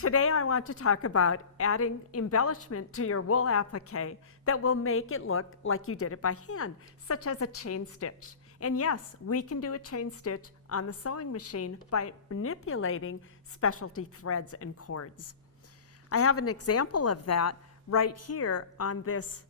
Today I want to talk about adding embellishment to your wool applique that will make it look like you did it by hand, such as a chain stitch. And yes, we can do a chain stitch on the sewing machine by manipulating specialty threads and cords. I have an example of that right here on this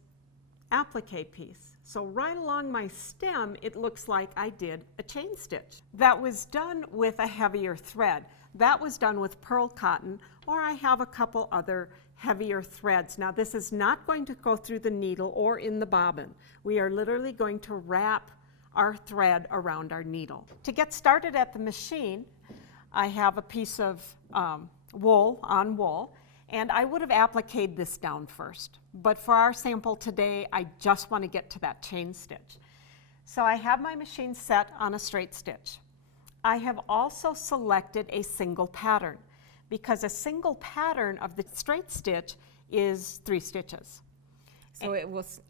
applique piece. So right along my stem, it looks like I did a chain stitch. That was done with a heavier thread. That was done with pearl cotton, or I have a couple other heavier threads. Now this is not going to go through the needle or in the bobbin. We are literally going to wrap our thread around our needle. To get started at the machine, I have a piece of wool on wool, and I would have appliqued this down first. But for our sample today, I just want to get to that chain stitch. So I have my machine set on a straight stitch. I have also selected a single pattern because a single pattern of the straight stitch is 3 stitches. So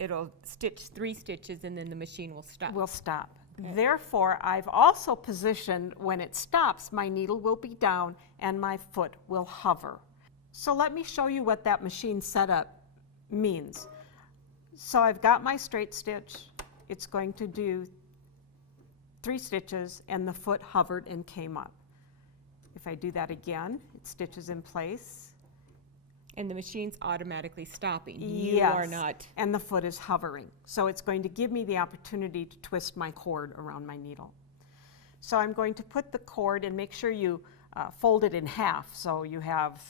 it'll stitch 3 stitches and then the machine will stop. Will stop. Okay. Therefore, I've also positioned when it stops, my needle will be down and my foot will hover. So let me show you what that machine setup means. So I've got my straight stitch. It's going to do 3 stitches and the foot hovered and came up. If I do that again, it stitches in place. And the machine's automatically stopping. Yes, You are not. and the foot is hovering. So it's going to give me the opportunity to twist my cord around my needle. So I'm going to put the cord, and make sure you fold it in half so you have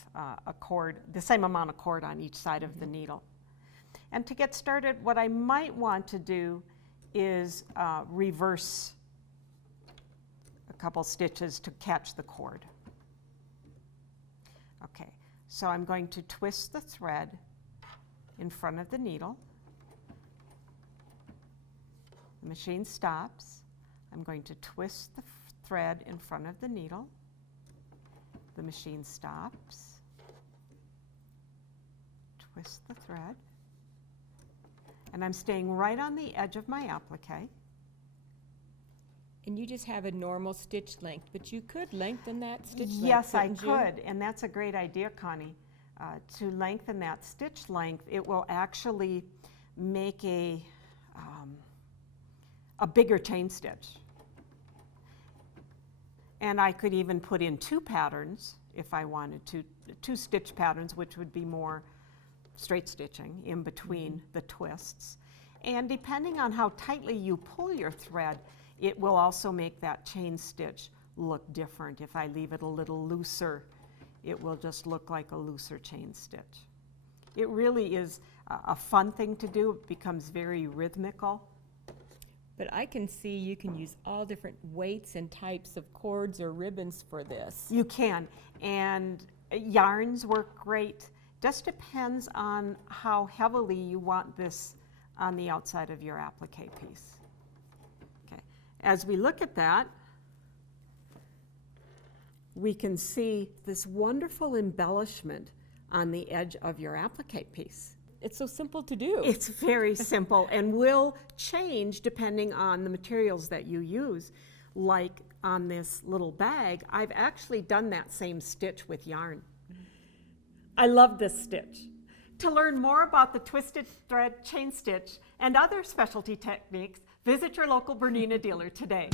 a cord, the same amount of cord on each side of the needle. And to get started, what I might want to do is reverse a couple stitches to catch the cord. Okay, so I'm going to twist the thread in front of the needle. The machine stops. I'm going to twist the thread in front of the needle. The machine stops. Twist the thread. And I'm staying right on the edge of my applique. And you just have a normal stitch length, but you could lengthen that stitch length. Yes, I couldn't you? could, and that's a great idea, Connie. To lengthen that stitch length, it will actually make a bigger chain stitch. And I could even put in 2 patterns if I wanted to, 2 stitch patterns, which would be more straight stitching in between the twists. And depending on how tightly you pull your thread, it will also make that chain stitch look different. If I leave it a little looser, it will just look like a looser chain stitch. It really is a fun thing to do. It becomes very rhythmical. But I can see you can use all different weights and types of cords or ribbons for this. You can, and yarns work great. Just depends on how heavily you want this on the outside of your applique piece. Okay. As we look at that, we can see this wonderful embellishment on the edge of your applique piece. It's so simple to do. It's very simple and will change depending on the materials that you use. Like on this little bag, I've actually done that same stitch with yarn. I love this stitch. To learn more about the twisted thread chain stitch and other specialty techniques, visit your local Bernina dealer today.